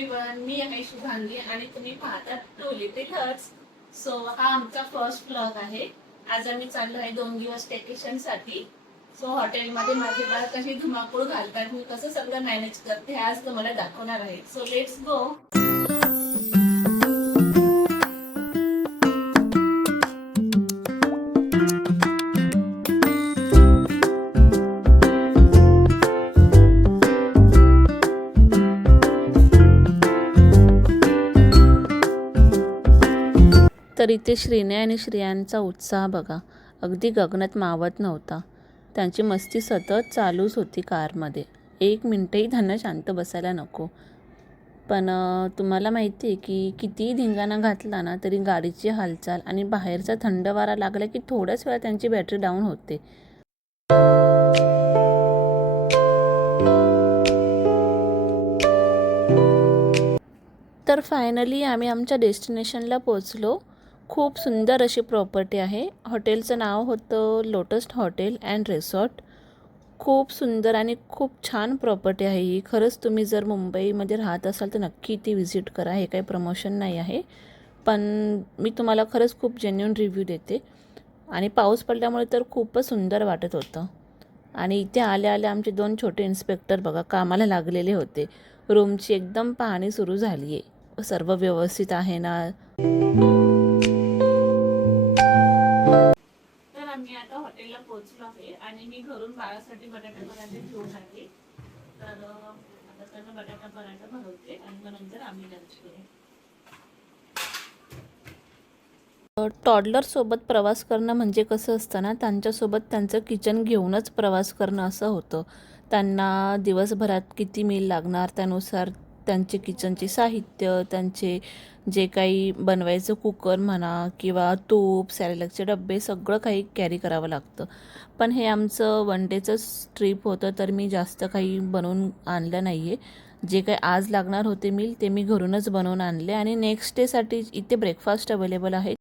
Everyone, मी आहे शुभांगी आणि तुम्ही पाहतात टू लिटिल हर्ट्स. सो हा आमचा फर्स्ट व्लॉग आहे. आज आम्ही चाललो आहे 2 दिवस स्टेकेशन साठी. सो हॉटेलमध्ये माझे बाळ कशी धुमाकूळ घालतात, मी कसं सगळं मॅनेज करते हे आज तुम्हाला दाखवणार आहे. So let's go. तर इथे श्रीने आणि श्रियांचा उत्साह बघा, अगदी गगनात मावत नव्हता. त्यांची मस्ती सतत चालूच होती कारमध्ये. 1 मिनिटही त्यांना शांत बसायला नको. पण तुम्हाला माहिती आहे की कितीही धिंगाणा घातला ना तरी गाडीची हालचाल आणि बाहेरचा थंड वारा लागला की थोड्याच वेळा त्यांची बॅटरी डाऊन होते. तर फायनली आम्ही आमच्या डेस्टिनेशनला पोहोचलो. खूप सुंदर अशी प्रॉपर्टी आहे. हॉटेलचं नाव होतं लोटस हॉटेल अँड रिसॉर्ट. खूप सुंदर आणि खूप छान प्रॉपर्टी आहे ही. खरंच तुम्ही जर मुंबईमध्ये राहत असाल तर नक्की ती व्हिजिट करा. हे काही प्रमोशन नाही आहे, पण मी तुम्हाला खरंच खूप जेन्युइन रिव्ह्यू देते. आणि पाऊस पडल्यामुळे तर खूपच सुंदर वाटत होतं. आणि इथे आल्या आल्या आमचे 2 छोटे इन्स्पेक्टर बघा कामाला लागलेले होते. रूमची एकदम पाहणी सुरू झाली आहे. सर्व व्यवस्थित आहे ना. तर आम्ही आता हॉटेलला पोहोचलो आहे आणि मी घरून बाळासाठी बटाटा पराठे घेऊन आले. तर आता त्याचा बटाटा पराठा बनवते आणि मग नंतर आम्ही लंच करू. टॉडलर सोबत प्रवास करणं म्हणजे कसं असतं ना, त्यांच्यासोबत त्यांचं किचन घेऊनच प्रवास करणं असं होतं. त्यांना दिवसभरात किती मील लागणार त्यानुसार त्यांचे किचनचे साहित्य, त्यांचे जे काही बनवायचं कुकर म्हणा किंवा तूप, सॅरेलॅकचे डब्बे सगळं काही कॅरी करावं लागतं. पण हे आमचं 1 डेचंच ट्रिप होतं, तर मी जास्त काही बनवून आणलं नाही आहे. जे काही आज लागणार होते मील ते मी घरूनच बनवून आणले. आणि नेक्स्ट डेसाठी इथे ब्रेकफास्ट अवेलेबल आहे.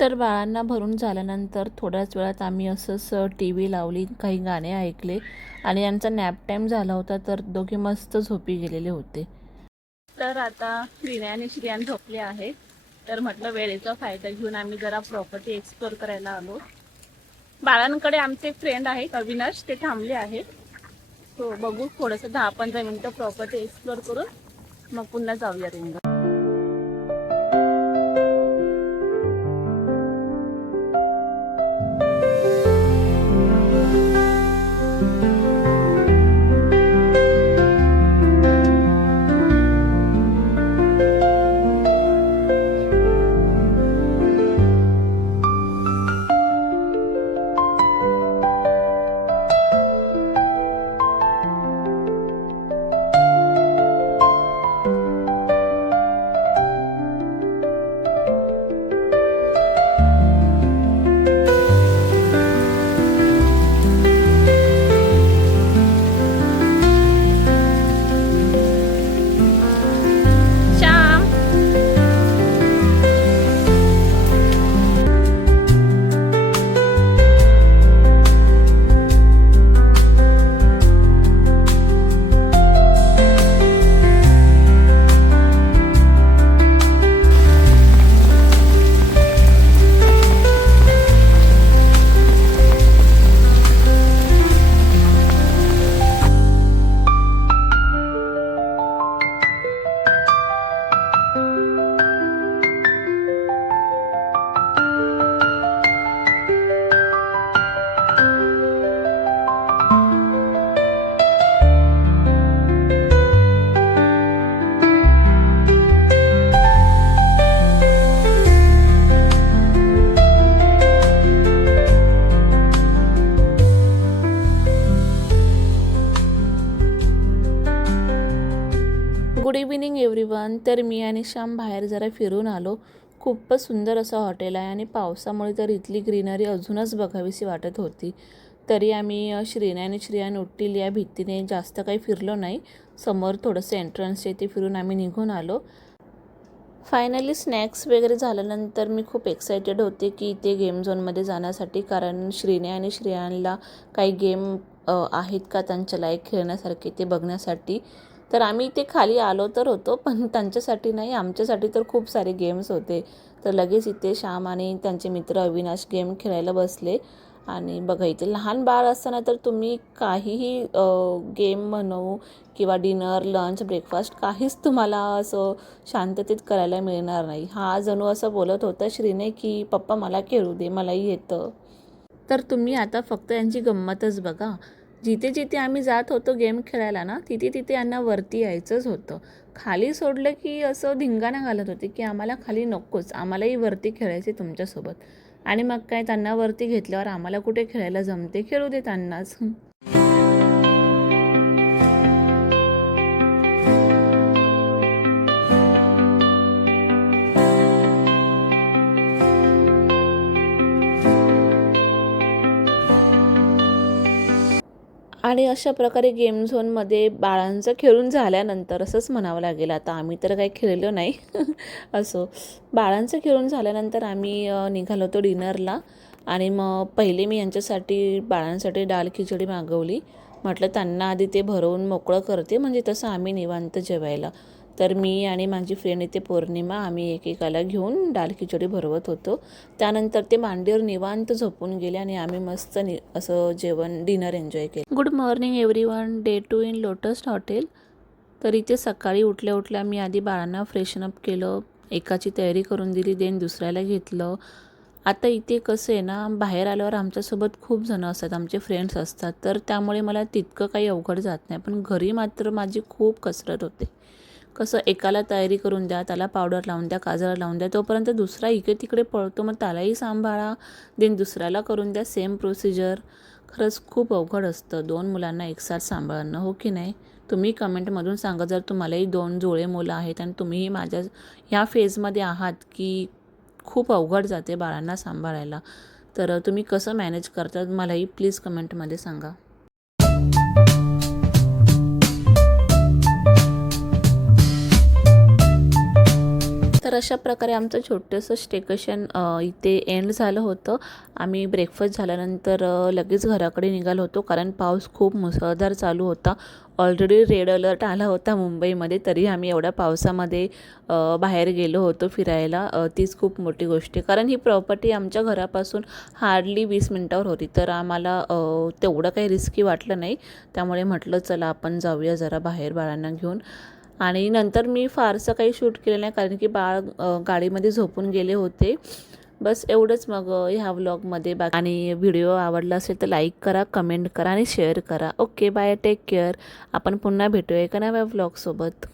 तर बाळांना भरून झाल्यानंतर थोड्याच वेळात आम्ही असंच टी व्ही लावली, काही गाणे ऐकले आणि यांचा नॅप टाईम झाला होता, तर दोघे मस्त झोपी गेलेले होते. तर आता श्रीने आणि श्रियान झोपले आहे. तर म्हटलं वेळेचा फायदा घेऊन आम्ही जरा प्रॉपर्टी एक्सप्लोर करायला आलो. बाळांकडे आमचे एक फ्रेंड आहेत अविनाश, ते थांबले आहेत. तो बघू थोडंसं 10-15 मिनटं प्रॉपर्टी एक्सप्लोर करून मग पुन्हा जाऊया रूमवर. Good evening everyone. तर मी आणि श्याम बाहेर जरा फिरून आलो. खूपच सुंदर असं हॉटेल आहे आणि पावसामुळे तर इथली ग्रीनरी अजूनच बघावीशी वाटत होती. तरी आम्ही श्रेया आणि श्रेयान उट्टील या भीतीने जास्त काही फिरलो नाही. समोर थोडंसं एंट्रन्सच्या इथे फिरून आम्ही निघून आलो. फायनली स्नॅक्स वगैरे झाल्यानंतर मी खूप एक्सायटेड होते की इथे गेम झोनमध्ये जाण्यासाठी, कारण श्रेया आणि श्रेयांला काही गेम आहेत का त्यांच्या लायक खेळण्यासारखे ते बघण्यासाठी. तर आम्ही इथे खाली आलो तर होतो, पण त्यांच्यासाठी नाही, आमच्यासाठी तर खूप सारे गेम्स होते. तर लगेच इथे श्याम आणि त्यांचे मित्र अविनाश गेम खेळायला बसले. आणि बघा इथे लहान बाळ असताना तर तुम्ही काहीही गेम म्हणू किंवा डिनर, लंच, ब्रेकफास्ट काहीच तुम्हाला असं शांततेत करायला मिळणार नाही. हा जणू असं बोलत होता श्रीने की पप्पा मला खेळू दे, मलाही येतं. तर तुम्ही आता फक्त यांची गंमतच बघा. जिथे जिथे आम्ही जात होतो गेम खेळायला ना, तिथे तिथे यांना वरती यायचंच होतं. खाली सोडलं की असं धिंगाणा घालत होते की आम्हाला खाली नकोच, आम्हालाही वरती खेळायचे तुमच्यासोबत. आणि मग काय, त्यांना वरती घेतल्यावर आम्हाला कुठे खेळायला जमते, खेळू दे त्यांनाच. आणि अशा प्रकारे गेम झोनमध्ये बाळांचं खेळून झाल्यानंतर असंच म्हणावं लागेल आता, आम्ही तर काही खेळलो नाही असो. बाळांचं खेळून झाल्यानंतर आम्ही निघालो होतो डिनरला. आणि मग पहिले मी यांच्यासाठी बाळांसाठी डाळ खिचडी मागवली. म्हटलं त्यांना आधी ते भरवून मोकळं करते, म्हणजे तसं आम्ही निवांत जेवायला. तर मी आणि माझी फ्रेंड इथे पौर्णिमा, आम्ही एकेकाला घेऊन डाळ खिचडी भरवत होतो. त्यानंतर ते मांडीवर निवांत झोपून गेले आणि आम्ही मस्त असं जेवण डिनर एन्जॉय केलं. Good morning everyone, day 2 in lotus hotel. तर इथे सकाळी उठल्या उठल्या मी आधी बाळांना फ्रेशनअप केलं, एकाची तयारी करून दिली, देन दुसऱ्याला घेतलं. आता इथे कसं आहे ना, बाहेर आल्यावर आमच्यासोबत खूप जणं असतात, आमचे फ्रेंड्स असतात, तर त्यामुळे मला तितकं काही अवघड जात नाही. पण घरी मात्र माझी खूप कसरत होते. कसं, एकाला तयारी करून द्या, त्याला पावडर लावून द्या, काजळ लावून द्या, तोपर्यंत दुसरा इकडे तिकडे पळतो, मग त्यालाही सांभाळा, देन दुसऱ्याला करून द्या, सेम प्रोसिजर. खरंच खूप अवघड असतं 2 मुलांना एकसाथ सांभाळणं, हो की नाही? तुम्ही कमेंटमधून सांगा जर तुम्हालाही 2 जुळे मुलं आहेत आणि तुम्हीही माझ्या ह्या फेजमध्ये आहात की खूप अवघड जाते बाळांना सांभाळायला. तर तुम्ही कसं मॅनेज करता मलाही प्लीज कमेंटमध्ये सांगा. तर अशा प्रकारे आमचं छोटंसं स्टेकेशन इथे एंड झालं होतं. आम्ही ब्रेकफास्ट झाल्यानंतर लगेच घराकडे निघालो होतो, कारण पाऊस खूप मुसळधार चालू होता. ऑलरेडी रेड अलर्ट आला होता मुंबईमध्ये, तरी आम्ही एवढ्या पावसामध्ये बाहेर गेलो होतो फिरायला. तीच खूप मोठी गोष्ट आहे, कारण ही प्रॉपर्टी आमच्या घरापासून हार्डली 20 मिनटावर होती. तर आम्हाला तेवढं काही रिस्की वाटलं नाही. त्यामुळे म्हटलं चला आपण जाऊया जरा बाहेर बाळांना घेऊन. आणि नंतर मी फारसं काही शूट केलं नाही, कारण की बाळ गाडीमध्ये झोपून गेले होते. बस एवढंच मग ह्या व्लॉगमध्ये. आणि व्हिडिओ आवडला असेल तर लाईक करा, कमेंट करा आणि शेअर करा. Okay, bye, take care. आपण पुन्हा भेटूया एका नव्या व्लॉगसोबत.